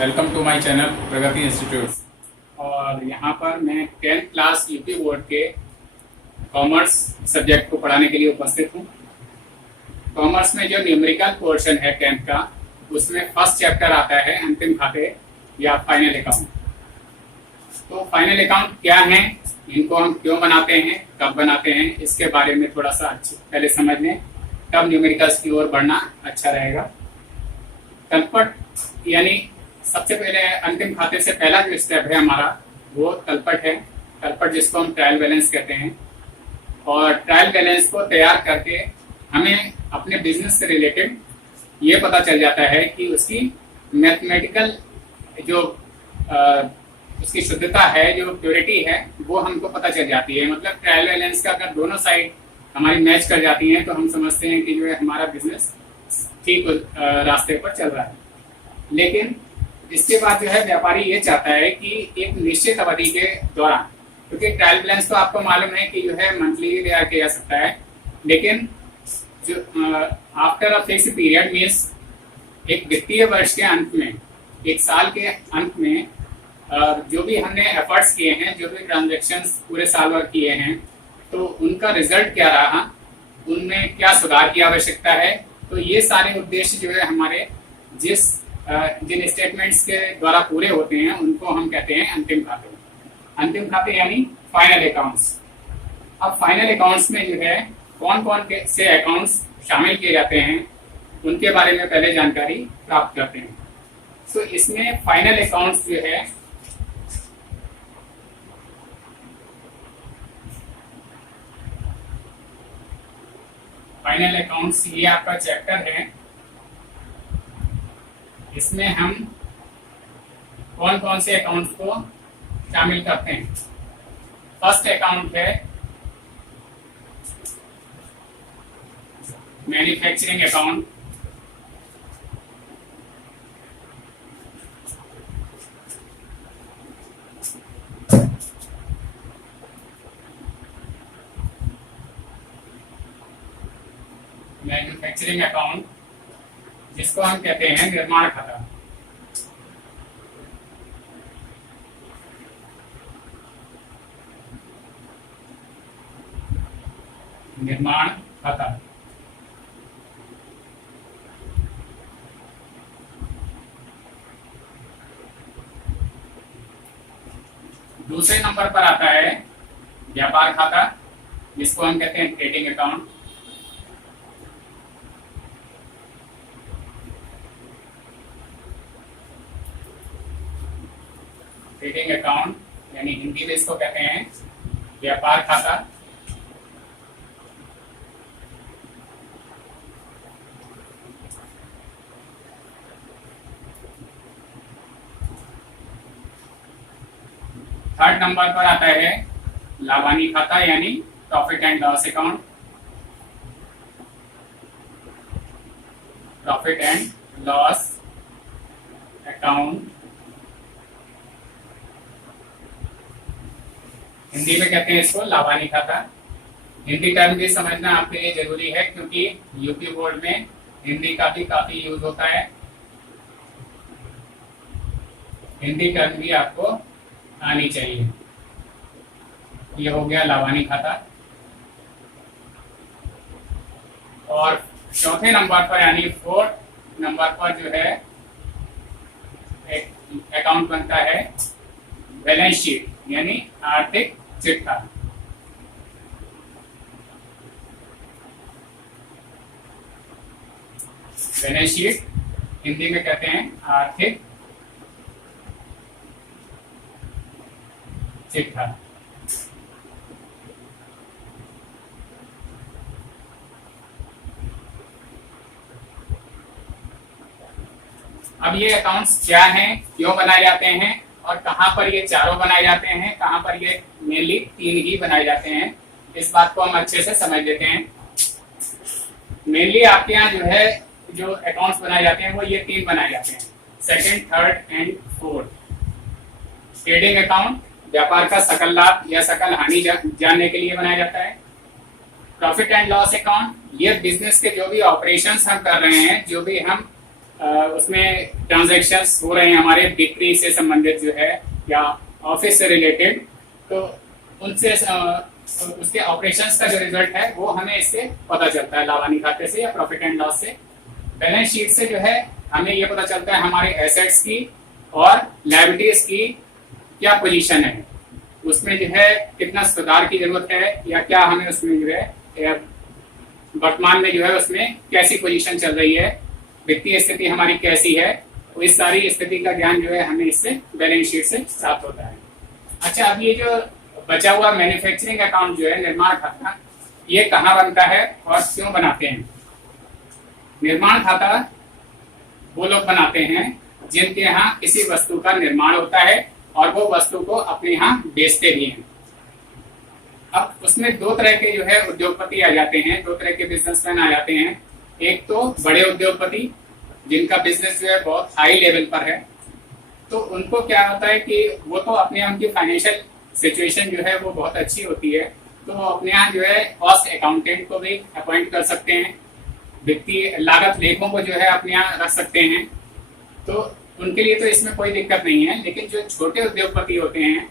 Welcome to my channel Pragati institute. और यहाँ पर मैं 10th क्लास यूपी बोर्ड के कॉमर्स सब्जेक्ट को पढ़ाने के लिए उपस्थित हूँ। कॉमर्स में जो न्यूमेरिकल पोर्शन है 10th का, उसमें फर्स्ट चैप्टर आता है अंतिम खाते या फाइनल अकाउंट। तो फाइनल अकाउंट क्या है, इनको हम क्यों बनाते हैं, कब बनाते हैं, इसके बारे में थोड़ा सा पहले समझ लें, तब न्यूमेरिकल्स की ओर बढ़ना अच्छा रहेगा। तलपट यानी सबसे पहले अंतिम खाते से पहला जो स्टेप है हमारा वो तलपट है। तलपट जिसको हम ट्रायल बैलेंस कहते हैं। और ट्रायल बैलेंस को तैयार करके हमें अपने बिजनेस से रिलेटेड ये पता चल जाता है कि उसकी मैथमेटिकल जो उसकी शुद्धता है, जो प्योरिटी है, वो हमको पता चल जाती है। मतलब ट्रायल बैलेंस का अगर दोनों साइड हमारी मैच कर जाती हैं तो हम समझते हैं कि जो है हमारा बिजनेस ठीक रास्ते पर चल रहा है। लेकिन इसके बाद जो है व्यापारी ये चाहता है कि एक निश्चित अवधि के दौरान, क्योंकि ट्रायल बैलेंस तो आपको मालूम है कि जो है मंथली तैयार किया जा सकता है, लेकिन जो after a fix period means एक वित्तीय वर्ष के अंत में, एक साल के अंत में जो भी हमने एफर्ट्स किए हैं, जो भी ट्रांजेक्शन्स पूरे साल भर किए हैं, तो उनका रिजल्ट क्या रहा, उनमें क्या सुधार की आवश्यकता है। तो ये सारे उद्देश्य जो है हमारे जिन स्टेटमेंट्स के द्वारा पूरे होते हैं उनको हम कहते हैं अंतिम खाते। अंतिम खाते यानी फाइनल अकाउंट्स। अब फाइनल अकाउंट्स में जो है कौन कौन से अकाउंट्स शामिल किए जाते हैं उनके बारे में पहले जानकारी प्राप्त करते हैं। तो इसमें फाइनल अकाउंट्स जो है फाइनल अकाउंट्स, ये आपका चैप्टर है। इसमें हम कौन कौन से अकाउंट्स को शामिल करते हैं। फर्स्ट अकाउंट है मैन्युफैक्चरिंग अकाउंट। मैन्युफैक्चरिंग अकाउंट जिसको हम कहते हैं निर्माण खाता। निर्माण खाता। दूसरे नंबर पर आता है व्यापार खाता जिसको हम कहते हैं ट्रेडिंग अकाउंट। ट्रेडिंग अकाउंट यानी हिंदी में इसको कहते हैं व्यापार खाता। थर्ड नंबर पर आता है लाभानी खाता यानी profit and loss account. Profit and loss account Hindi में कहते हैं इसको लाभानी खाता। हिंदी टर्म भी समझना आपके लिए जरूरी है क्योंकि यूपी बोर्ड में हिंदी का भी काफी यूज होता है। हिंदी टर्म भी आपको आनी चाहिए। ये हो गया लाभानी खाता। और चौथे नंबर पर यानी फोर्थ नंबर पर जो है एक अकाउंट बनता है बैलेंस शीट यानी आर्थिक चिट्ठा। बैलेंस शीट हिंदी में कहते हैं आर्थिक चिट्ठा। अब ये अकाउंट्स क्या हैं, क्यों बनाए जाते हैं और कहां पर ये चारों बनाए जाते हैं, कहां पर ये मेनली 3 ही बनाए जाते हैं, इस बात को हम अच्छे से समझ लेते हैं। मेनली आपके यहाँ जो है जो अकाउंट्स बनाए जाते हैं वो ये 3 बनाए जाते हैं, second, third and fourth. Trading account व्यापार का सकल लाभ या सकल हानि जानने के लिए बनाया जाता है। प्रॉफिट एंड लॉस अकाउंट ये बिजनेस के जो भी ऑपरेशंस हम कर रहे हैं, जो भी हम उसमें ट्रांजैक्शंस हो रहे हैं हमारे बिक्री से संबंधित जो है या ऑफिस से रिलेटेड, तो उनसे उसके ऑपरेशंस का जो रिजल्ट है वो हमें इससे पता चलता है, लाभानी खाते से या प्रॉफिट एंड लॉस से। बैलेंस शीट से जो है हमें ये पता चलता है हमारे एसेट्स की और लायबिलिटीज की क्या पोजीशन है, उसमें जो है कितना सुधार की जरूरत है या क्या हमें उसमें जो है वर्तमान में जो है उसमें कैसी पोजीशन चल रही है, वित्तीय स्थिति हमारी कैसी है, तो इस सारी स्थिति का ज्ञान जो है हमें इससे बैलेंस शीट से प्राप्त होता है। अच्छा, अब ये जो बचा हुआ मैन्युफैक्चरिंग अकाउंट जो है, निर्माण खाता, ये कहाँ बनता है और क्यों बनाते हैं? निर्माण खाता वो लोग बनाते हैं जिनके यहाँ किसी वस्तु का निर्माण होता है और वो वस्तु को अपने यहाँ बेचते भी हैं। अब उसमें दो तरह के जो है उद्योगपति आ जाते हैं, दो तरह के बिजनेसमैन आ जाते हैं। एक तो बड़े उद्योगपति जिनका बिजनेस जो है बहुत हाई लेवल पर है, तो उनको क्या होता है कि वो तो अपने उनकी फाइनेंशियल सिचुएशन जो है वो बहुत अच्छी होती है, तो वो अपने यहाँ जो है कॉस्ट अकाउंटेंट को भी अपॉइंट कर सकते हैं, वित्तीय लागत लेखों को जो है अपने यहाँ रख सकते हैं, तो उनके लिए तो इसमें कोई दिक्कत नहीं है। लेकिन जो छोटे उद्योगपति होते हैं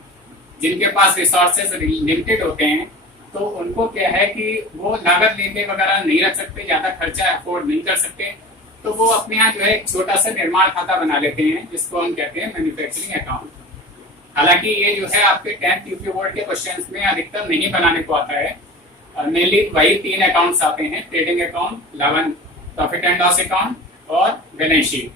जिनके पास रिसोर्सेज लिमिटेड होते हैं, तो उनको क्या है कि वो लागत लेखे वगैरह नहीं रख सकते, ज्यादा खर्चा अफोर्ड नहीं कर सकते, तो वो अपने यहाँ जो है एक छोटा सा निर्माण खाता बना लेते हैं जिसको हम कहते हैं मैन्युफैक्चरिंग अकाउंट। हालांकि ये जो है आपके 10th यूपी बोर्ड के क्वेश्चंस में अधिकतर नहीं बनाने को आता है, मेनली वही 3 अकाउंट्स आते हैं, trading account, profit and loss account और बैलेंस शीट।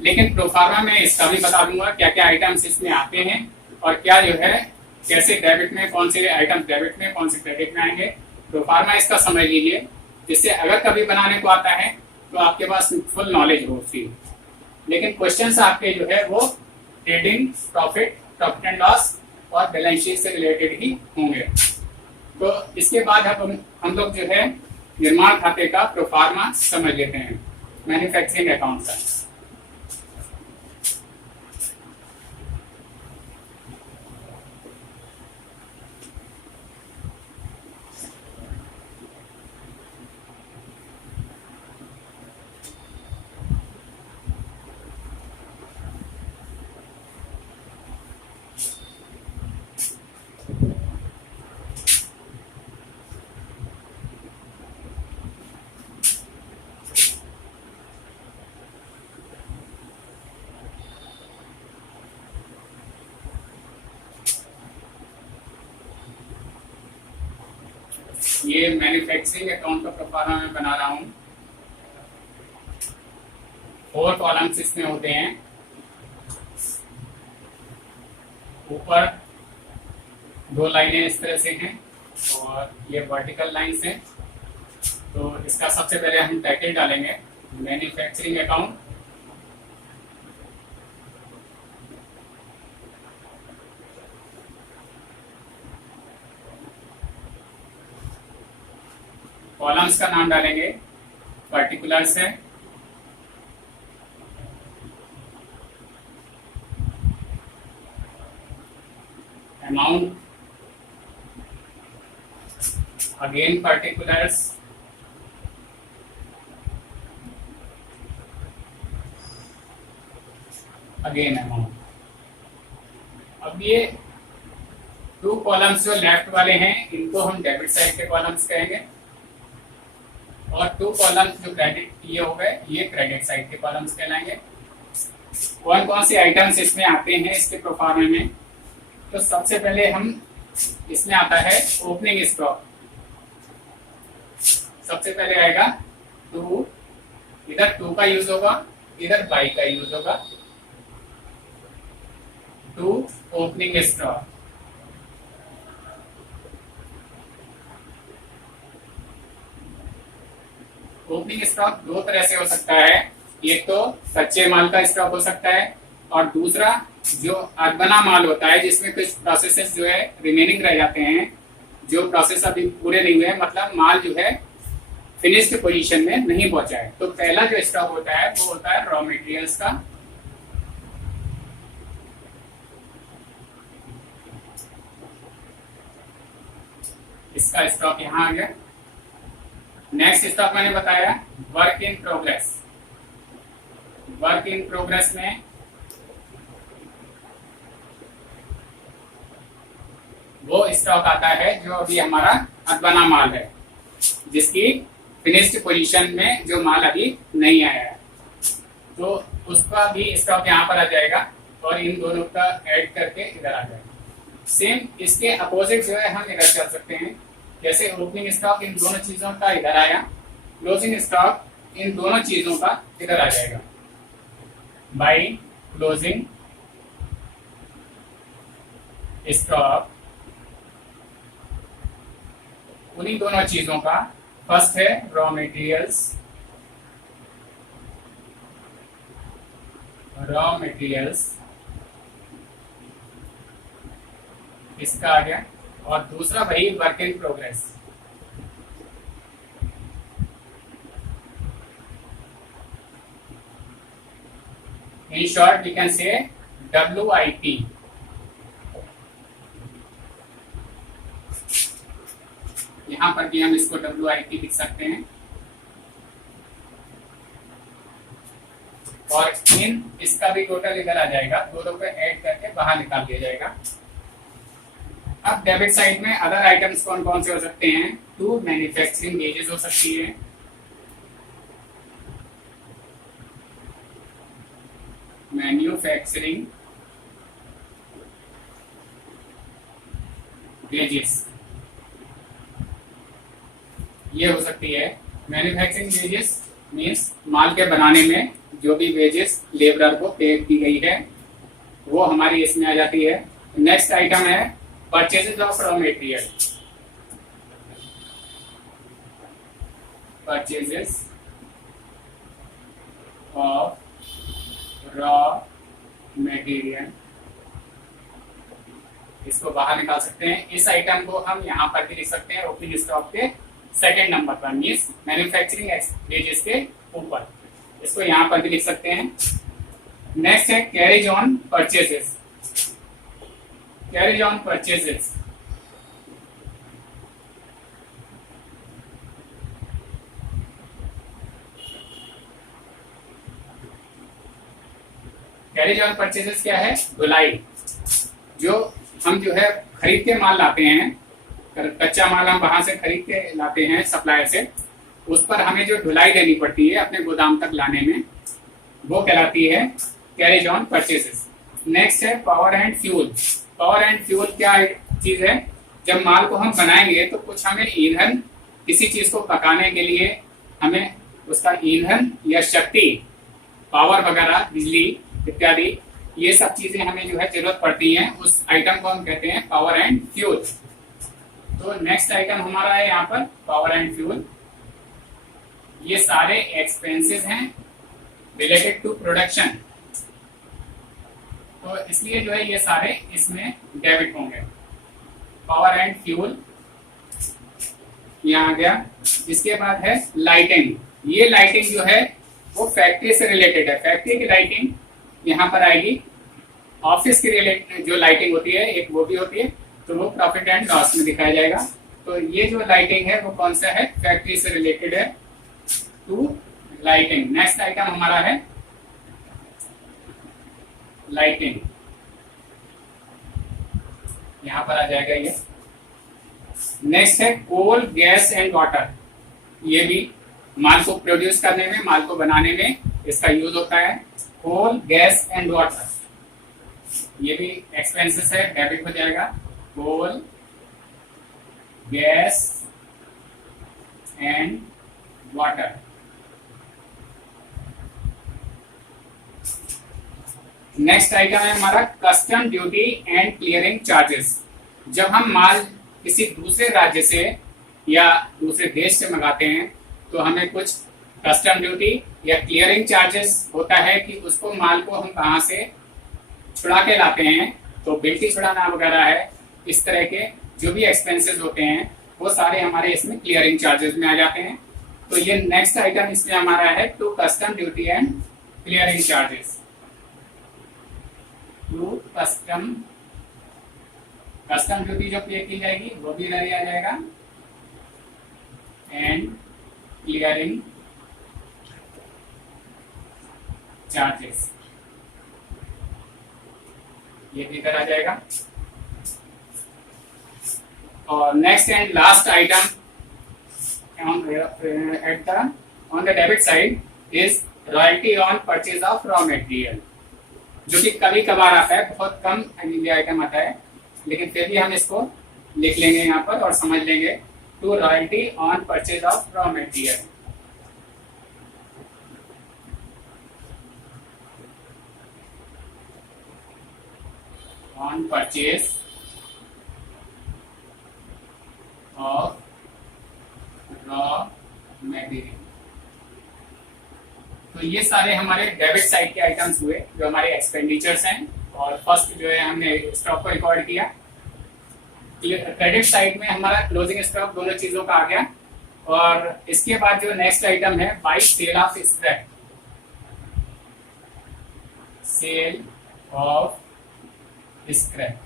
लेकिन प्रोफार्मा में इसका भी बता दूंगा क्या क्या आइटम्स इसमें आते हैं और क्या जो है कैसे डेबिट में कौन से आइटम डेबिट में कौन से क्रेडिट में आएंगे। प्रोफार्मा इसका समझ लीजिए, जिससे अगर कभी बनाने को आता है तो आपके पास फुल नॉलेज हो उसकी। लेकिन क्वेश्चंस आपके जो है वो ट्रेडिंग, प्रॉफिट एंड लॉस और बैलेंस शीट से रिलेटेड ही होंगे। तो इसके बाद हम लोग जो है निर्माण खाते का प्रोफार्मा समझ लेते हैं, मैन्युफैक्चरिंग अकाउंट का। ये मैन्युफैक्चरिंग अकाउंट का प्रोफार्मा मैं बना रहा हूँ। 4 कॉलम्स इसमें होते हैं, ऊपर 2 लाइनें इस तरह से हैं और ये वर्टिकल लाइंस हैं। तो इसका सबसे पहले हम टाइटल डालेंगे, मैन्युफैक्चरिंग अकाउंट। कॉलम्स का नाम डालेंगे, पर्टिकुलर्स है, amount, again particulars, again amount. अब ये 2 कॉलम्स जो लेफ्ट वाले हैं इनको हम डेबिट साइड के कॉलम्स कहेंगे और 2 कॉलम्स जो क्रेडिट ये हो गए ये क्रेडिट साइड के कॉलम्स कहलाएंगे। कौन कौन से आइटम्स इसमें आते हैं इसके प्रोफार्मा में? तो सबसे पहले हम इसमें आता है ओपनिंग स्टॉक। सबसे पहले आएगा 2, इधर 2 का यूज होगा, इधर बाई का यूज होगा। 2 ओपनिंग स्टॉक। ओपनिंग स्टॉक 2 तरह से हो सकता है, एक तो कच्चे माल का स्टॉक हो सकता है और दूसरा जो अधबना माल होता है जिसमें कुछ प्रोसेसेस जो है रिमेनिंग रह जाते हैं, जो प्रोसेस अभी पूरे नहीं हुए, मतलब माल जो है फिनिश्ड पोजीशन में नहीं पहुंचा है। तो पहला जो स्टॉक होता है वो होता है रॉ मटेरियल्स का। इसका स्टॉक यहां आ गया। नेक्स्ट स्टॉक मैंने बताया work in progress. Work in progress में वो स्टॉक आता है जो अभी हमारा बना माल है, जिसकी फिनिश्ड पोजीशन में जो माल अभी नहीं आया है, तो उसका भी स्टॉक यहाँ पर आ जाएगा और इन दोनों का ऐड करके इधर आ जाएगा। सेम इसके अपोजिट जो है हम इधर कर सकते हैं, जैसे ओपनिंग स्टॉक इन दोनों चीजों का इधर आया, क्लोजिंग स्टॉक इन दोनों चीजों का इधर आ जाएगा। बाई क्लोजिंग स्टॉक उन्हीं दोनों चीजों का, फर्स्ट है रॉ मटेरियल्स, इसका आ गया, और दूसरा वही work in progress. In short we can say WIP। यहां पर भी हम इसको WIP लिख सकते हैं, और इन इसका भी टोटल इधर आ जाएगा, दोनों को ऐड करके बाहर निकाल दिया जाएगा। अब डेबिट साइड में अदर आइटम्स कौन कौन से हो सकते हैं? टू मैन्युफैक्चरिंग वेजेस हो सकती है, मैन्युफैक्चरिंग वेजेस ये हो सकती है। मैन्युफैक्चरिंग वेजेस मीन्स माल के बनाने में जो भी वेजेस लेबरर को पे की गई है वो हमारी इसमें आ जाती है। नेक्स्ट आइटम है purchases of raw material, purchases of raw material, इसको बाहर निकाल सकते हैं। इस आइटम को हम यहाँ पर भी लिख सकते हैं ओपनिंग स्टॉक के सेकेंड नंबर पर, मीन्स मैन्युफैक्चरिंग वेजेस के ऊपर, इसको यहाँ पर भी लिख सकते हैं। नेक्स्ट है carriage on purchases, carriage on purchases carriage on purchases क्या है? धुलाई। जो हम जो है खरीद के माल लाते हैं, कच्चा माल हम वहां से खरीद के लाते हैं सप्लायर से, उस पर हमें जो धुलाई देनी पड़ती है अपने गोदाम तक लाने में, वो कहलाती है कैरेज ऑन परचेसेस। नेक्स्ट है power and fuel. Power and fuel क्या चीज है? जब माल को हम बनाएंगे तो कुछ हमें ईंधन, किसी चीज को पकाने के लिए हमें उसका ईंधन या शक्ति, पावर वगैरह, बिजली इत्यादि, ये सब चीजें हमें जो है जरूरत पड़ती है, उस आइटम को हम कहते हैं पावर एंड फ्यूल। तो नेक्स्ट आइटम हमारा है यहाँ पर पावर एंड फ्यूल। ये सारे एक्सपेंसेस हैं रिलेटेड टू प्रोडक्शन, तो इसलिए जो है ये सारे इसमें डेबिट होंगे। पावर एंड फ्यूल यहाँ आ गया। इसके बाद है लाइटिंग। ये लाइटिंग जो है वो फैक्ट्री से रिलेटेड है, फैक्ट्री की लाइटिंग यहाँ पर आएगी। ऑफिस की रिलेटेड जो लाइटिंग होती है एक वो भी होती है, तो वो प्रॉफिट एंड लॉस में दिखाया जाएगा। तो ये जो लाइटिंग है वो कौन सा है? फैक्ट्री से रिलेटेड है, टू लाइटिंग। नेक्स्ट आइटम हमारा है लाइटिंग, यहां पर आ जाएगा ये। नेक्स्ट है कोल, गैस एंड वाटर। ये भी माल को प्रोड्यूस करने में, माल को बनाने में इसका यूज होता है। कोल, गैस एंड वाटर, ये भी एक्सपेंसेस है, डेबिट हो जाएगा। Coal, gas and water. Next item है हमारा custom duty and clearing charges. जब हम माल किसी दूसरे राज्य से या दूसरे देश से मंगाते हैं तो हमें कुछ कस्टम ड्यूटी या क्लियरिंग चार्जेस होता है कि उसको माल को हम कहाँ से छुड़ा के लाते हैं, तो बिल्टी छुड़ाना वगैरह है, इस तरह के जो भी एक्सपेंसेस होते हैं वो सारे हमारे इसमें क्लियरिंग चार्जेस में आ जाते हैं। तो ये नेक्स्ट आइटम इसमें हमारा है to custom duty and clearing charges. To custom duty जो पे की जाएगी वो भी इधर ही आ जाएगा, एंड क्लियरिंग चार्जेस, ये भी इधर आ जाएगा। और next and last item on the debit side is royalty on purchase of raw material, जो कि कभी कभार आता है, बहुत कम ये आइटम आता है, लेकिन फिर भी हम इसको लिख लेंगे यहाँ पर और समझ लेंगे। To royalty on purchase of raw material, on purchase of raw material. तो ये सारे हमारे डेबिट साइड के आइटम्स हुए जो हमारे एक्सपेंडिचर्स हैं, और फर्स्ट जो है हमने स्टॉक को रिकॉर्ड किया। क्रेडिट साइड में हमारा क्लोजिंग स्टॉक दोनों चीजों का आ गया। और इसके बाद जो नेक्स्ट आइटम है by sale of scrap, sale of scrap,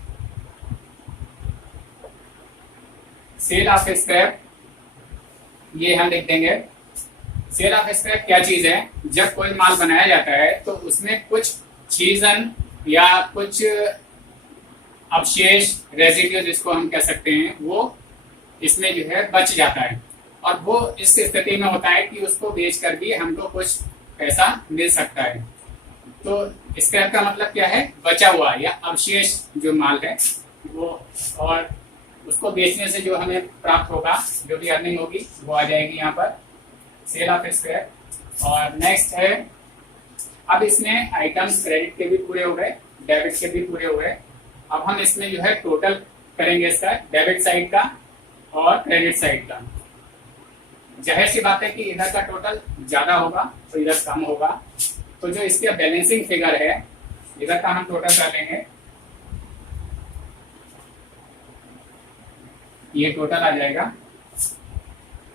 sale of scrap ये हम लिख देंगे। सेल ऑफ स्क्रैप क्या चीज है? जब कोई माल बनाया जाता है तो उसमें कुछ चीजन या कुछ अवशेष, रेजिड्यू जिसको हम कह सकते हैं, वो इसमें जो है बच जाता है, और वो इस स्थिति में होता है कि उसको बेच कर भी हमको कुछ पैसा मिल सकता है। तो स्क्रैप का मतलब क्या है? बचा हुआ या अवशेष जो माल है वो, और उसको बेचने से जो हमें प्राप्त होगा, जो भी अर्निंग होगी वो आ जाएगी यहाँ पर, सेल ऑफ स्क्रैप। और नेक्स्ट है, अब इसमें आइटम्स क्रेडिट के भी पूरे हो गए, डेबिट के भी पूरे हो गए। अब हम इसमें जो है टोटल करेंगे इसका, डेबिट साइड का और क्रेडिट साइड का। जाहिर सी बात है कि इधर का टोटल ज्यादा होगा तो इधर कम होगा, तो जो इसका बैलेंसिंग फिगर है इधर का हम टोटल कर लेंगे, ये टोटल आ जाएगा।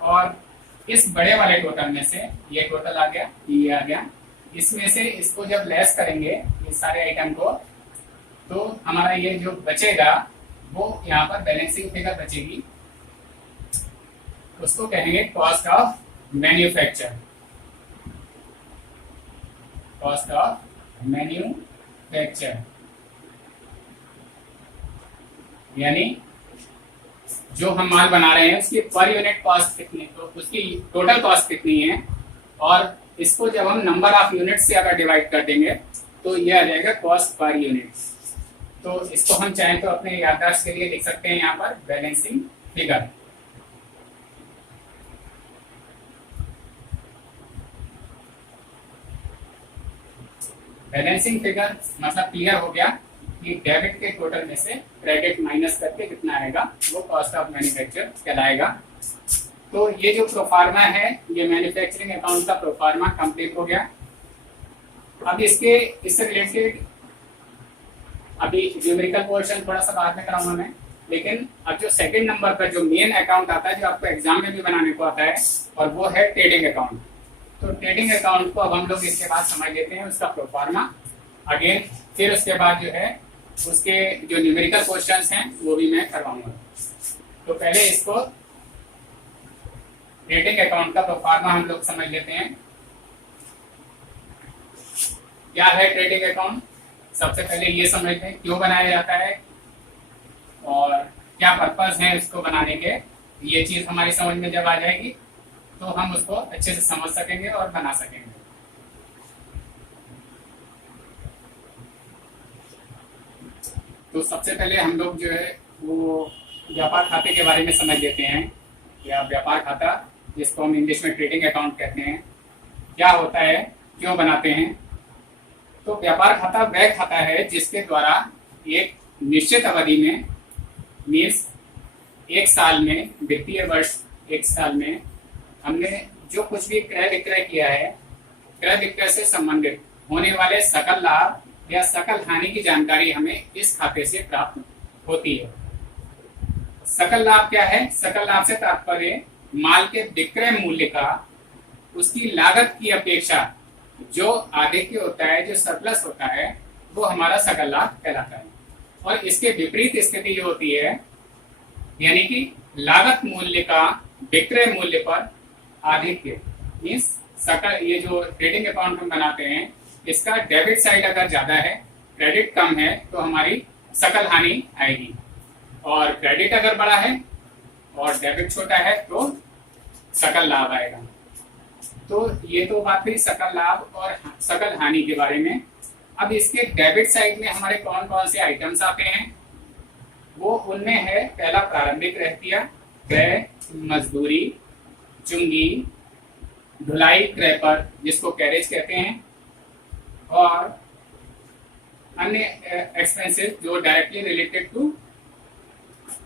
और इस बड़े वाले टोटल में से ये टोटल आ गया, ये आ गया, इसमें से इसको जब लेस करेंगे ये सारे आइटम को, तो हमारा ये जो बचेगा वो यहाँ पर बैलेंसिंग फिगर बचेगी, उसको कहेंगे cost of manufacture, cost of manufacture, यानी जो हम माल बना रहे हैं उसकी पर यूनिट कॉस्ट कितनी, तो उसकी टोटल कॉस्ट कितनी है, और इसको जब हम नंबर ऑफ यूनिट से अगर डिवाइड कर देंगे तो ये आ जाएगा कॉस्ट पर यूनिट। तो इसको हम चाहें तो अपने याददाश्त के लिए लिख सकते हैं यहाँ पर बैलेंसिंग फिगर। बैलेंसिंग फिगर मतलब क्लियर हो गया कि डेबिट के टोटल में से क्रेडिट माइनस करके कितना आएगा, वो कॉस्ट ऑफ मैन्युफैक्चर कहलाएगा। तो ये जो प्रोफार्मा है, ये मैन्युफैक्चरिंग अकाउंट का प्रोफार्मा कंप्लीट हो गया। अब इससे रिलेटेड अभी न्यूमेरिकल पोर्शन थोड़ा सा बाद में कराऊंगा मैं, लेकिन अब जो सेकंड नंबर पर जो मेन अकाउंट आता है, जो आपको एग्जाम में भी बनाने को आता है, और वो है ट्रेडिंग अकाउंट। तो ट्रेडिंग अकाउंट को अब हम लोग इसके बाद समझ लेते हैं, उसका प्रोफार्मा अगेन, फिर उसके बाद जो है उसके जो न्यूमेरिकल क्वेश्चंस हैं वो भी मैं करवाऊंगा। तो पहले इसको ट्रेडिंग अकाउंट का प्रोफार्मा हम लोग समझ लेते हैं। क्या है ट्रेडिंग अकाउंट? सबसे पहले ये समझते हैं क्यों बनाया जाता है और क्या पर्पस है इसको बनाने के। ये चीज हमारी समझ में जब आ जाएगी तो हम उसको अच्छे से समझ सकेंगे और बना सकेंगे। तो सबसे पहले हम लोग जो है वो व्यापार खाते के बारे में समझ लेते हैं, या व्यापार खाता जिसको हम इंग्लिश में ट्रेडिंग अकाउंट कहते हैं, क्या होता है, क्यों बनाते हैं। तो व्यापार खाता वह खाता है जिसके द्वारा एक निश्चित अवधि में, मीन्स एक साल में, वित्तीय वर्ष एक साल में, हमने जो कुछ भी क्रय विक्रय किया है, क्रय विक्रय से संबंधित होने वाले सकल लाभ या सकल हानि की जानकारी हमें इस खाते से प्राप्त होती है। सकल लाभ क्या है? सकल लाभ से तात्पर्य माल के विक्रय मूल्य का उसकी लागत की अपेक्षा जो अधिक होता है, जो सरप्लस होता है, वो हमारा सकल लाभ कहलाता है। और इसके विपरीत स्थिति जो होती है, यानी कि लागत मूल्य का विक्रय मूल्य पर आधिक्य, मीन्स सकल, ये जो ट्रेडिंग अकाउंट हम बनाते हैं इसका डेबिट साइड अगर ज्यादा है, क्रेडिट कम है, तो हमारी सकल हानि आएगी। और क्रेडिट अगर बड़ा है और डेबिट छोटा है तो सकल लाभ आएगा। तो ये तो बात हुई सकल लाभ और सकल हानि के बारे में। अब इसके डेबिट साइड में हमारे कौन कौन से आइटम्स आते हैं, वो उनमें है पहला प्रारंभिक रहतिया, क्रय, मजदूरी, चुंगी, ढुलाई क्रय पर जिसको कैरेज कहते हैं, और अन्य एक्सपेंसेस जो डायरेक्टली रिलेटेड टू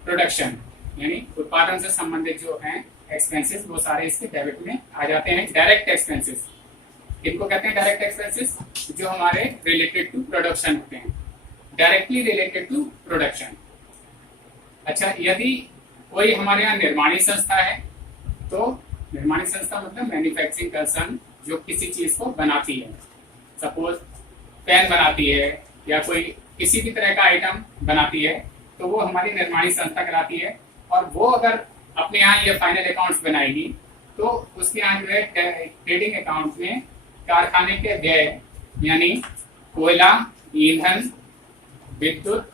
प्रोडक्शन यानी उत्पादन से संबंधित जो हैं एक्सपेंसेस, वो सारे इसके डेबिट में आ जाते हैं। डायरेक्ट एक्सपेंसेस इनको कहते हैं, डायरेक्ट एक्सपेंसेस जो हमारे रिलेटेड टू प्रोडक्शन होते हैं, डायरेक्टली रिलेटेड टू प्रोडक्शन। अच्छा, यदि कोई हमारे यहाँ निर्माणी संस्था है, तो निर्माणी संस्था मतलब मैन्युफैक्चरिंग कंसर्न जो किसी चीज को बनाती है, सपोज पेन बनाती है या कोई किसी भी तरह का आइटम बनाती है, तो वो हमारी निर्माणी संस्था कहलाती है। और वो अगर अपने यहाँ ये फाइनल अकाउंट्स बनाएगी, तो उसके यहाँ जो है ट्रेडिंग अकाउंट में कारखाने के व्यय यानी कोयला, ईंधन, विद्युत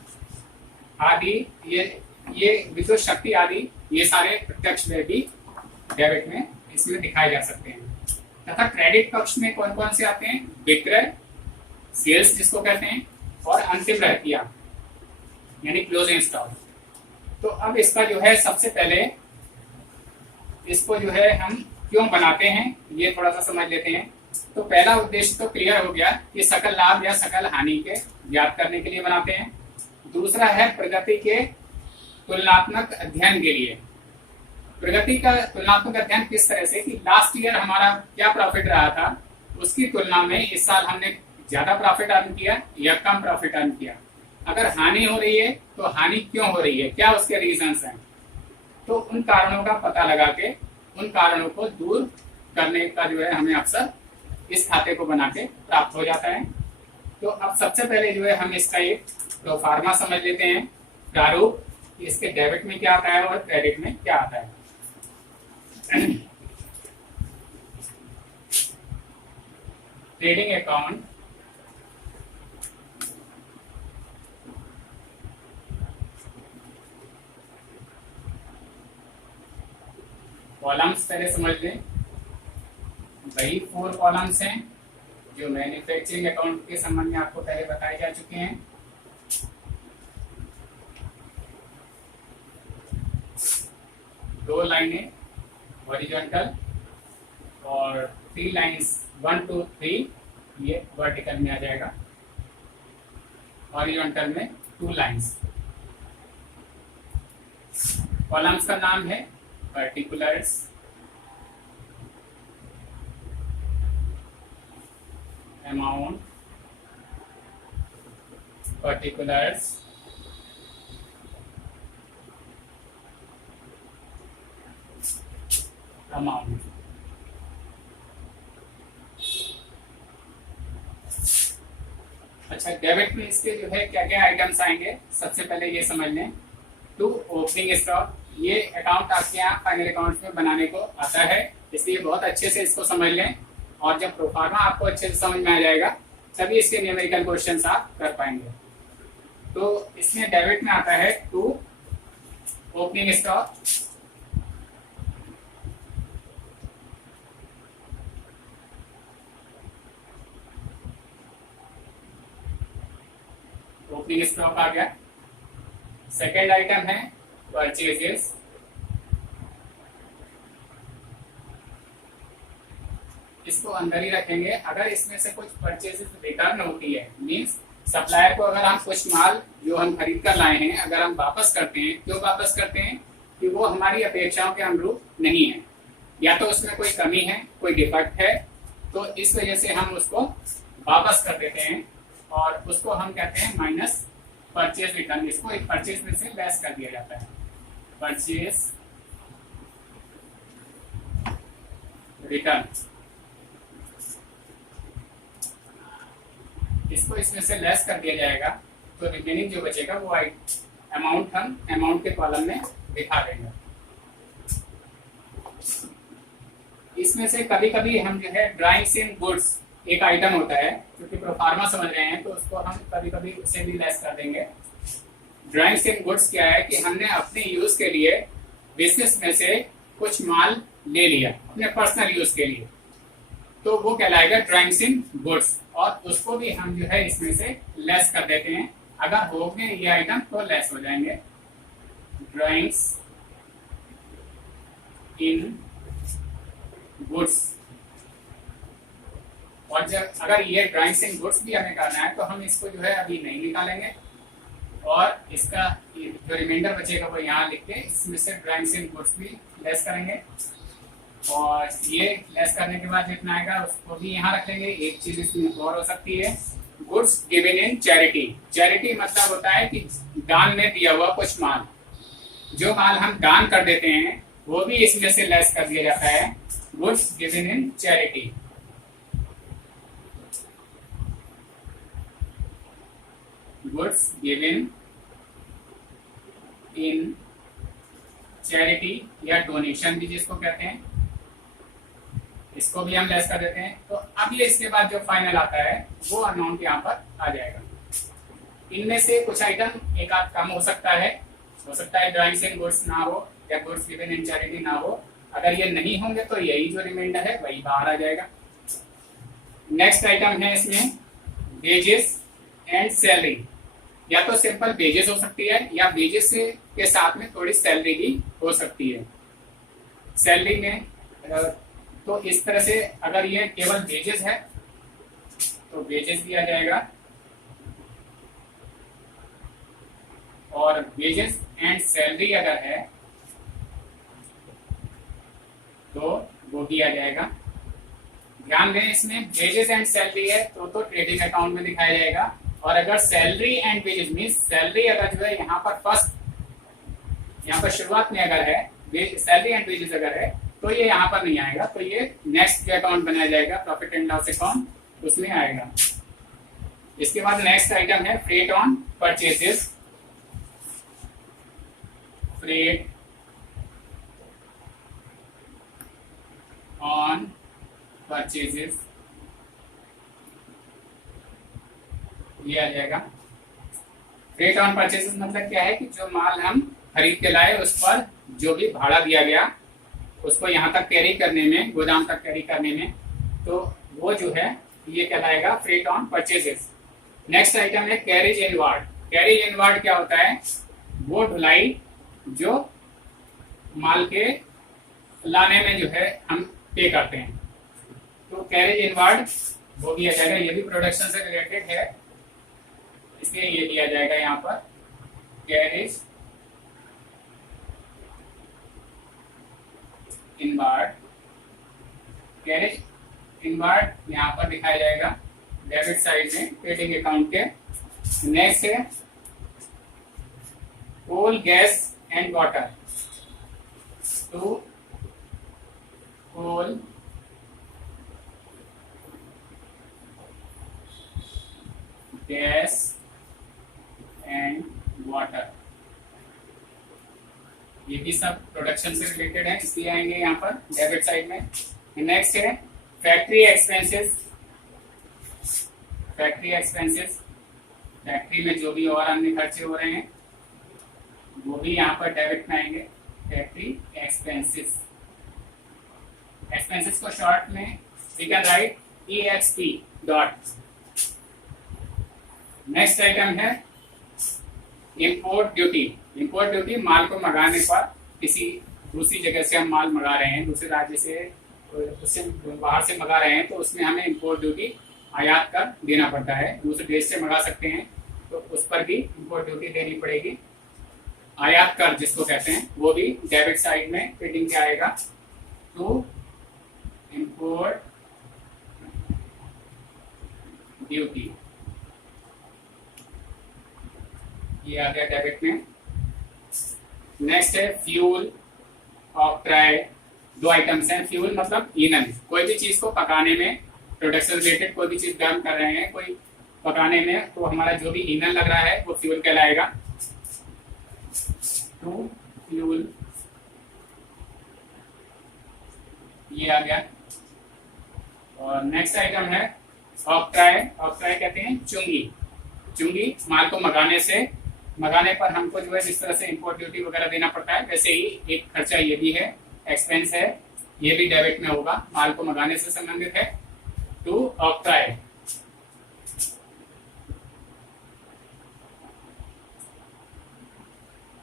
आदि, ये विद्युत शक्ति आदि, ये सारे प्रत्यक्ष व्यय भी डेबिट में इसमें दिखाए जा सकते हैं। तथा क्रेडिट पक्ष में कौन कौन से आते हैं, विक्रय, सेल्स जिसको कहते हैं, और अंतिम रहतिया यानी क्लोजिंग स्टॉक। तो अब इसका जो है सबसे पहले इसको जो है हम क्यों बनाते हैं ये थोड़ा सा समझ लेते हैं। तो पहला उद्देश्य तो क्लियर हो गया कि सकल लाभ या सकल हानि के ज्ञात करने के लिए बनाते हैं। दूसरा है प्रगति के तुलनात्मक अध्ययन के लिए। प्रगति का तुलनात्मक अध्ययन किस तरह से कि लास्ट ईयर हमारा क्या प्रॉफिट रहा था, उसकी तुलना में इस साल हमने ज्यादा प्रॉफिट अर्न किया या कम प्रॉफिट अर्न किया। अगर हानि हो रही है तो हानि क्यों हो रही है, क्या उसके रीजंस हैं, तो उन कारणों का पता लगा के उन कारणों को दूर करने का जो है हमें अक्सर इस खाते को बना के प्राप्त हो जाता है। तो अब सबसे पहले जो है हम इसका एक प्रोफार्मा समझ लेते हैं, प्रारूप, इसके डेबिट में क्या आता है और क्रेडिट में क्या आता है। ट्रेडिंग अकाउंट कॉलम्स पहले समझ लें। वही 4 कॉलम्स हैं जो मैन्युफैक्चरिंग अकाउंट के संबंध में आपको पहले बताए जा चुके हैं। दो लाइनें हॉरिजॉन्टल और 3 लाइन्स 1 2 3 ये वर्टिकल में आ जाएगा, हॉरिजॉन्टल में 2 लाइन्स। कॉलम्स का नाम है पर्टिकुलर्स, अमाउंट, पर्टिकुलर्स, अमाउंट। अच्छा, डेबिट में इसके जो है क्या क्या आइटम्स आएंगे, सबसे पहले ये समझ लें। टू ओपनिंग स्टॉक, ये अकाउंट आपके यहाँ फाइनल अकाउंट में बनाने को आता है, इसलिए बहुत अच्छे से इसको समझ लें। और जब प्रोफार्मा आपको अच्छे से समझ में आ जाएगा तभी इसके न्यूमेरिकल क्वेश्चंस आप कर पाएंगे। तो इसमें डेबिट में आता है to opening stock, opening stock आ गया। सेकेंड आइटम है परचेजेस, इसको अंदर ही रखेंगे। अगर इसमें से कुछ परचेजेस रिटर्न होती है, मींस सप्लायर को अगर हम कुछ माल जो हम खरीद कर लाए हैं अगर हम वापस करते हैं, क्यों वापस करते हैं कि वो हमारी अपेक्षाओं के अनुरूप नहीं है, या तो उसमें कोई कमी है, कोई डिफेक्ट है, तो इस वजह से हम उसको वापस कर देते हैं और उसको हम कहते हैं माइनस परचेज रिटर्न। इसको एक परचेज में से लेस कर दिया जाता है, परचेज रिटर्न। इसको इसमें से लेस कर दिया जाएगा तो रिमेनिंग जो बचेगा वो अमाउंट हम अमाउंट के कॉलम में दिखा देंगे। इसमें से कभी कभी हम जो है ड्राइंग्स इन गुड्स एक आइटम होता है, क्योंकि प्रोफार्मा समझ रहे हैं तो उसको हम कभी कभी उसे भी लेस कर देंगे। ड्राइंग्स इन गुड्स क्या है कि हमने अपने यूज के लिए बिजनेस में से कुछ माल ले लिया अपने पर्सनल यूज के लिए, तो वो कहलाएगा ड्राइंग्स इन गुड्स, और उसको भी हम जो है इसमें से लेस कर देते हैं। अगर हो गए ये आइटम तो लेस हो जाएंगे। ड्राइंग्स इन गुड्स, और जब अगर ये ड्राइंग्स इन गुड्स भी हमें करना है तो हम इसको जो है अभी नहीं निकालेंगे, और इसका जो रिमाइंडर बचेगा वो यहाँ लिख के इसमें से ड्राइंग्स इन गुड्स भी लेस करेंगे, और ये लेस करने के बाद जितना आएगा उसको भी यहाँ रख लेंगे। एक चीज इसमें और हो सकती है, goods given in charity. Charity मतलब होता है कि दान में दिया हुआ कुछ माल, जो माल हम दान कर देते हैं वो भी इसमें से लेस कर दिया जाता है। Goods given in charity. Goods given in charity या डोनेशन भी जिसको कहते हैं, इसको भी हम लेस कर देते हैं। तो अब ये इसके बाद जो फाइनल आता है वो अमाउंट यहाँ पर आ जाएगा। इनमें से कुछ आइटम एक आध कम हो सकता है ड्राइंग्स इन गुड्स ना हो या गुड्स गिवन इन चैरिटी ना हो। अगर ये नहीं होंगे तो यही जो रिमाइंडर है वही बाहर आ जाएगा। नेक्स्ट आइटम है इसमें वेजेस एंड सैलरी। या तो सिंपल वेजेस हो सकती है या वेजेस के साथ में थोड़ी सैलरी भी हो सकती है। सैलरी में तो इस तरह से अगर ये केवल वेजेस है तो वेजेस भी आ जाएगा, और वेजेस एंड सैलरी अगर है तो वो भी आ जाएगा। ध्यान दें इसमें वेजेस एंड सैलरी है तो ट्रेडिंग अकाउंट में दिखाया जाएगा, और अगर salary and wages means salary अगर जो है यहाँ पर शुरुआत में अगर है सैलरी एंड वेजेस अगर है तो ये यहाँ पर नहीं आएगा, तो ये नेक्स्ट जो अकाउंट बनाया जाएगा प्रॉफिट एंड लॉस अकाउंट, उसमें आएगा। इसके बाद नेक्स्ट आइटम है freight on purchases. Freight on purchases ये आ जाएगा। फ्रेट ऑन परचेजेस मतलब क्या है कि जो माल हम खरीद के लाए उस पर जो भी भाड़ा दिया गया उसको यहाँ तक कैरी करने में, गोदाम तक कैरी करने में, तो वो जो है ये कहलाएगा freight on purchases. Next item है कैरेज इनवार्ड। कैरेज इनवार्ड क्या होता है? वो ढुलाई जो माल के लाने में जो है हम पे करते हैं, तो कैरेज इनवार्ड वो भी आ जाएगा। ये भी प्रोडक्शन से रिलेटेड है, इसलिए ये दिया जाएगा यहाँ पर कैरेज इनवार्ड। कैरेज इनवार्ड यहाँ पर दिखाया जाएगा डेबिट साइड में ट्रेडिंग अकाउंट के। नेक्स्ट है कोल गैस एंड वाटर। तो कोल गैस एंड वाटर ये भी सब प्रोडक्शन से रिलेटेड है, इसलिए आएंगे यहाँ पर डेबिट साइड में। नेक्स्ट है factory expenses. Factory expenses, factory में जो भी और अन्य खर्चे हो रहे हैं वो भी यहाँ पर डेबिट में आएंगे। फैक्ट्री एक्सपेंसेस, एक्सपेंसेस को शॉर्ट में we can write EXP dot. Next item है इंपोर्ट ड्यूटी। इंपोर्ट ड्यूटी माल को मंगाने पर, किसी दूसरी जगह से हम माल मंगा रहे हैं, दूसरे राज्य से, उससे बाहर से मंगा रहे हैं, तो उसमें हमें इंपोर्ट ड्यूटी आयात कर देना पड़ता है। दूसरे देश से मंगा सकते हैं तो उस पर भी इंपोर्ट ड्यूटी देनी पड़ेगी। आयात कर जिसको कहते हैं वो भी डेबिट साइड में ट्रेडिंग के आएगा। तो इंपोर्ट ड्यूटी ये आ गया डेबिट में। नेक्स्ट है फ्यूल ऑफ ट्राई। दो आइटम्स हैं। फ्यूल मतलब ईंधन, कोई भी चीज को पकाने में, प्रोडक्शन रिलेटेड कोई भी चीज गर्म कर रहे हैं कोई पकाने में, तो हमारा जो भी ईंधन लग रहा है वो फ्यूल कहलाएगा। तो फ्यूल ये आ गया। और नेक्स्ट आइटम है ऑक्ट्राय, ऑक्ट्राय कहते हैं चुंगी। चुंगी माल को मंगाने पर हमको जो है जिस तरह से इंपोर्ट ड्यूटी वगैरह देना पड़ता है, वैसे ही एक खर्चा ये भी है, एक्सपेंस है, ये भी डेबिट में होगा, माल को मंगाने से संबंधित है। टू ऑक्ट्राय,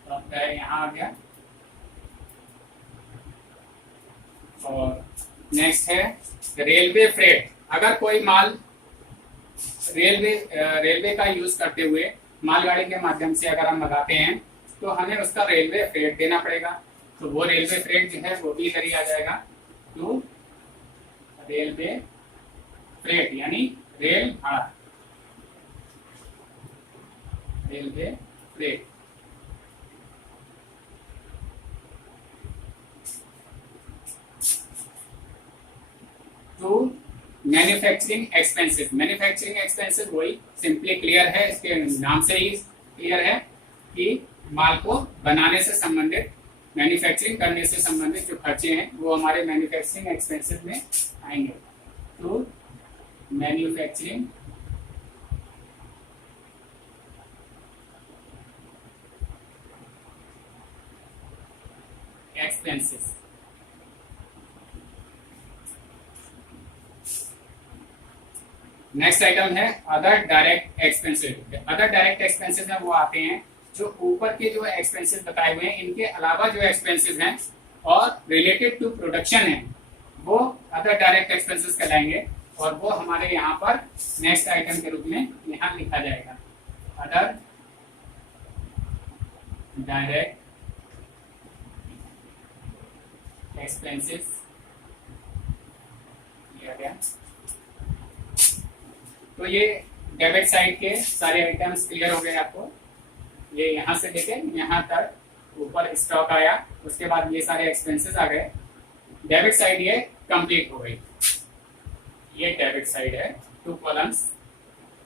ऑक्ट्राय यहाँ आ गया। और नेक्स्ट है रेलवे फ्रेट। अगर कोई माल रेलवे का यूज करते हुए मालगाड़ी के माध्यम से अगर हम मंगाते हैं तो हमें उसका रेलवे फ्रेट देना पड़ेगा। तो वो रेलवे फ्रेट जो है वो भी इधर ही आ जाएगा, टू रेलवे फ्रेट, यानी रेल भाड़ा, railway freight. To manufacturing expenses. Manufacturing expenses वही सिंपली क्लियर है, इसके नाम से ही क्लियर है कि माल को बनाने से संबंधित, मैन्युफैक्चरिंग करने से संबंधित जो खर्चे हैं वो हमारे मैन्युफैक्चरिंग एक्सपेंसेस में आएंगे। तो मैन्युफैक्चरिंग एक्सपेंसेस। नेक्स्ट आइटम है other direct expenses. Other direct expenses में वो आते हैं जो ऊपर के जो एक्सपेंसेस बताए हुए हैं, इनके अलावा जो एक्सपेंसेस हैं और रिलेटेड टू प्रोडक्शन है, वो अदर डायरेक्ट एक्सपेंसेस कहलाएंगे। और वो हमारे यहाँ पर नेक्स्ट आइटम के रूप में यहाँ लिखा जाएगा, अदर डायरेक्ट एक्सपेंसेस लिया गया। तो ये डेबिट साइड के सारे आइटम्स क्लियर हो गए आपको। ये यहाँ से लेके यहाँ तक ऊपर स्टॉक आया, उसके बाद ये सारे एक्सपेंसेस आ गए। डेबिट साइड ये कंप्लीट हो गई। ये डेबिट साइड है, 2 कॉलम्स,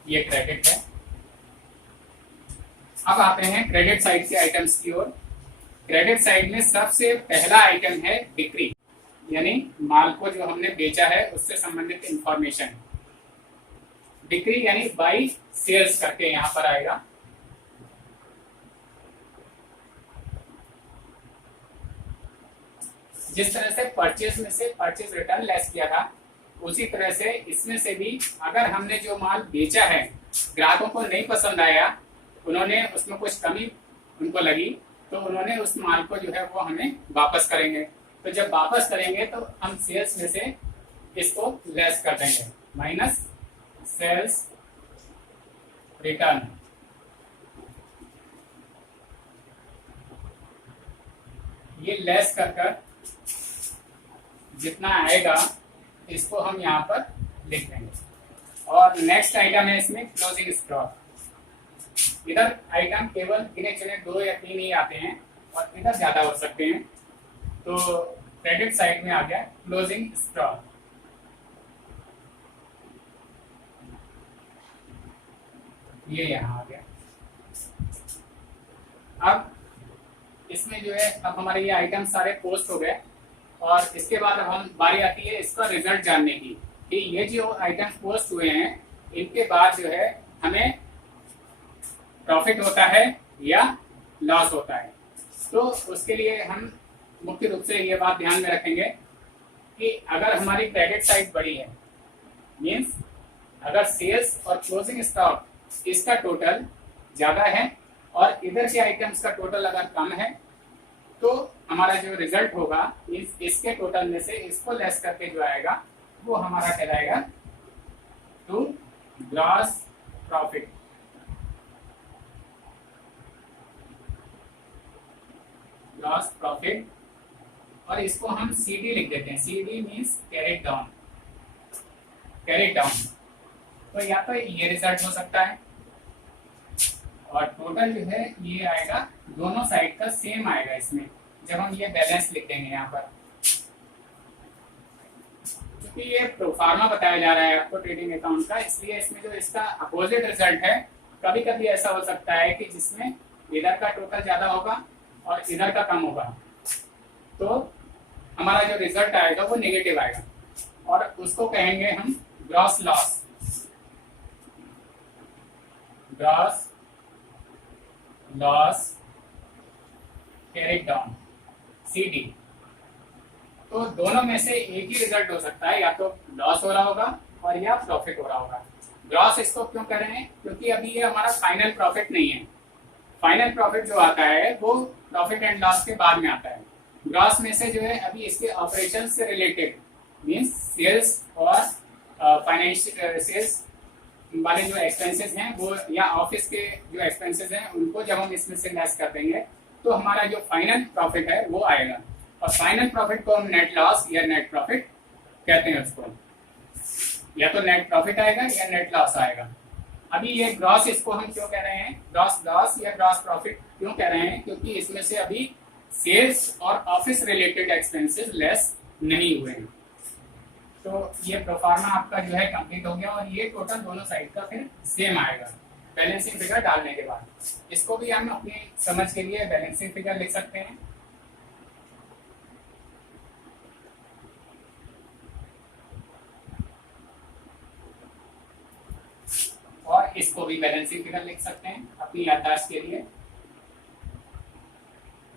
ये क्रेडिट है। अब आते हैं क्रेडिट साइड के आइटम्स की ओर। क्रेडिट साइड में सबसे पहला आइटम है बिक्री, यानी माल को जो हमने बेचा है उससे संबंधित इंफॉर्मेशन। बिक्री यानी बाई सेल्स करके यहां पर आएगा। जिस तरह से परचेज में से परचेज रिटर्न लेस किया था, उसी तरह से इसमें से भी अगर हमने जो माल बेचा है ग्राहकों को नहीं पसंद आया, उन्होंने उसमें कुछ कमी उनको लगी, तो उन्होंने उस माल को जो है वो हमें वापस करेंगे। तो जब वापस करेंगे तो हम सेल्स में से इसको लेस कर देंगे, माइनस सेल्स रिटर्न। ये लेस कर जितना आएगा इसको हम यहाँ पर लिख देंगे। और नेक्स्ट आइटम है इसमें क्लोजिंग स्टॉक। इधर आइटम केवल गिने चुने 2 या 3 ही आते हैं और इधर ज्यादा हो सकते हैं। तो क्रेडिट साइड में आ गया क्लोजिंग स्टॉक। ये यहाँ आ गया। अब इसमें जो है अब हमारे ये आइटम सारे पोस्ट हो गए और इसके बाद अब हम बारी आती है इसका रिजल्ट जानने की कि ये जो आइटम पोस्ट हुए हैं इनके बाद जो है हमें प्रॉफिट होता है या लॉस होता है। तो उसके लिए हम मुख्य रूप से ये बात ध्यान में रखेंगे कि अगर हमारी क्रेडिट साइड बड़ी है, मीन्स अगर सेल्स और क्लोजिंग स्टॉक इसका टोटल ज्यादा है और इधर के आइटम्स का टोटल अगर कम है, तो हमारा जो रिजल्ट होगा इसके टोटल में से इसको लेस करके जो आएगा वो हमारा कहलाएगा to gross profit. Gross profit, और इसको हम CD लिख देते हैं। CD means carried down, carried down. तो या तो ये रिजल्ट हो सकता है और टोटल जो है ये आएगा, दोनों साइड का सेम आएगा इसमें जब हम ये बैलेंस लिख देंगे यहाँ पर। क्योंकि ये प्रोफार्मा बताया जा रहा है आपको ट्रेडिंग अकाउंट का, इसलिए इसमें जो इसका अपोजिट रिजल्ट है, कभी कभी ऐसा हो सकता है कि जिसमें इधर का टोटल ज्यादा होगा और इधर का कम होगा, तो हमारा जो रिजल्ट आएगा वो नेगेटिव आएगा और उसको कहेंगे हम gross loss. Gross loss carried down CD। तो दोनों में से एक ही रिजल्ट हो सकता है, या तो लॉस हो रहा होगा और या प्रॉफिट हो रहा होगा। ग्रॉस इसको क्यों कर रहे हैं? क्योंकि अभी ये हमारा फाइनल प्रॉफिट नहीं है। फाइनल प्रॉफिट जो आता है वो प्रॉफिट एंड लॉस के बाद में आता है। ग्रॉस में से जो है अभी इसके ऑपरेशन से रिलेटेड मीन्स सेल्स और फाइनेंशियल सेल्स वाले जो एक्सपेंसेस हैं वो, या ऑफिस के जो एक्सपेंसेस हैं उनको जब हम इसमें से लेस कर देंगे तो हमारा जो फाइनल प्रॉफिट है वो आएगा। और फाइनल प्रॉफिट को हम नेट लॉस या नेट प्रॉफिट कहते हैं उसको। या तो नेट प्रॉफिट आएगा या नेट लॉस आएगा। अभी ये ग्रॉस, इसको हम क्यों कह रहे हैं ग्रॉस लॉस या ग्रॉस प्रॉफिट क्यों कह रहे हैं? क्योंकि इसमें से अभी सेल्स और ऑफिस रिलेटेड एक्सपेंसेस लेस नहीं हुए हैं। तो ये प्रोफार्मा आपका जो है कंप्लीट हो गया और ये टोटल दोनों साइड का फिर सेम आएगा बैलेंसिंग फिगर डालने के बाद। इसको भी हम अपनी समझ के लिए बैलेंसिंग फिगर लिख सकते हैं। और इसको भी बैलेंसिंग फिगर लिख सकते हैं अपनी याददाश्त के लिए।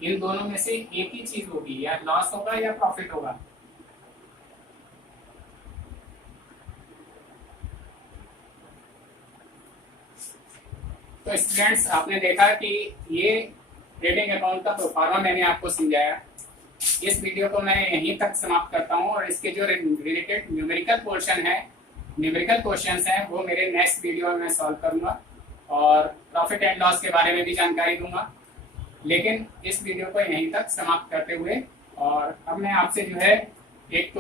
इन दोनों में से एक ही चीज होगी, या लॉस होगा या प्रॉफिट होगा। तो स्टूडेंट्स, आपने देखा कि ये ट्रेडिंग अकाउंट का प्रोफार्मा मैंने आपको समझाया। इस वीडियो को मैं यहीं तक समाप्त करता हूं और इसके जो रिलेटेड न्यूमेरिकल पोर्शन है, न्यूमेरिकल क्वेश्चंस हैं, वो मेरे नेक्स्ट वीडियो में मैं सॉल्व करूंगा और प्रॉफिट एंड लॉस के बारे में भी जानकारी दूंगा। लेकिन इस वीडियो को यहीं तक समाप्त करते हुए, और अब मैं आपसे जो है एक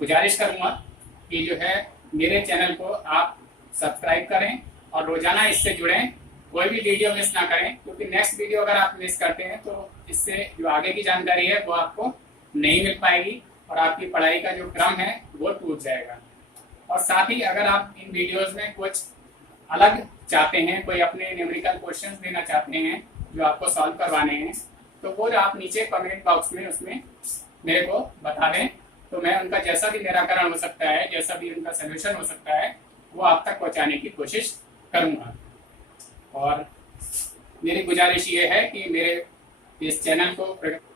गुजारिश करूंगा कि जो है मेरे चैनल को आप सब्सक्राइब करें और रोजाना इससे जुड़ें, कोई भी वीडियो मिस ना करें। क्योंकि नेक्स्ट वीडियो अगर आप मिस करते हैं तो इससे जो आगे की जानकारी है वो आपको नहीं मिल पाएगी और आपकी पढ़ाई का जो क्रम है वो टूट जाएगा। और साथ ही अगर आप इन वीडियोस में कुछ अलग चाहते हैं, कोई अपने न्यूमेरिकल क्वेश्चंस देना चाहते हैं जो आपको सॉल्व करवाने हैं, तो वो आप नीचे कमेंट बॉक्स में उसमें मेरे को बता दें। तो मैं उनका जैसा भी निराकरण हो सकता है, जैसा भी उनका सोल्यूशन हो सकता है, वो आप तक पहुंचाने की कोशिश करूंगा। और मेरी गुजारिश ये है कि मेरे इस चैनल को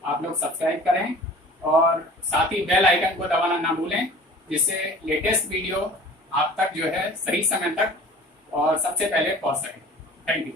आप लोग सब्सक्राइब करें और साथ ही बेल आइकन को दबाना ना भूलें, जिससे लेटेस्ट वीडियो आप तक जो है सही समय तक और सबसे पहले पहुंच सके। Thank you.